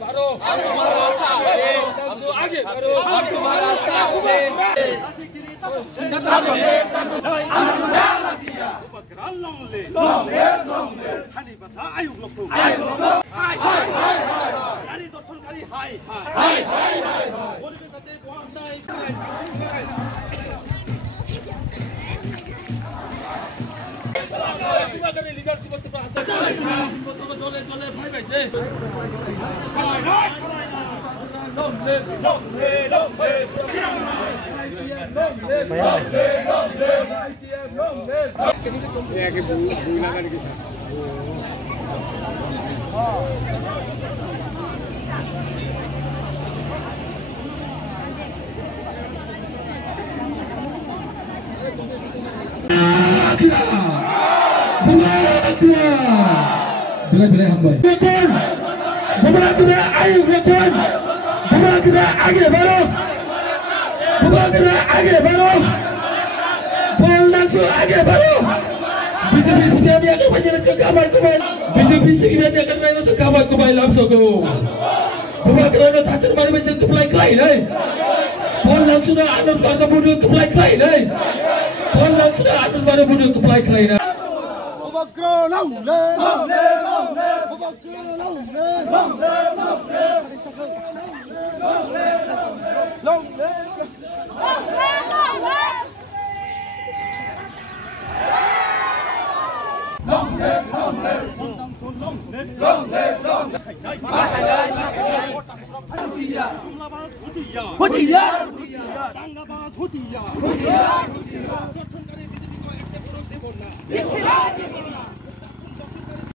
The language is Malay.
बारो तुम्हारा साथ है आगे बारो हम तुम्हारा साथ है खाली बसा आयुग लोगों हाय हाय हाय गाड़ी तो ठोल गाड़ी हाय हाय हाय हाय बोल के साथे पहुंचना है तुम्हारे लीडरशिप तो पास है तो डोले भाई भाई दे Bila hamba. Betul. Betul kita ayo betul. Betul kita आगे बढ़ो. Betul kita आगे बढ़ो. Bol langsung आगे बढ़ो. Bisik-bisik dia akan menjadi cengkaman kubai. Bisik-bisik dia akan menjadi cengkaman kubai langsung ko. Betul kerana tak terbaik macam keplai kelai ni. Bol langsung dah atas barang bunuh keplai kelai ni. Bol langsung dah atas barang bunuh keplai kelai ni. Hutiya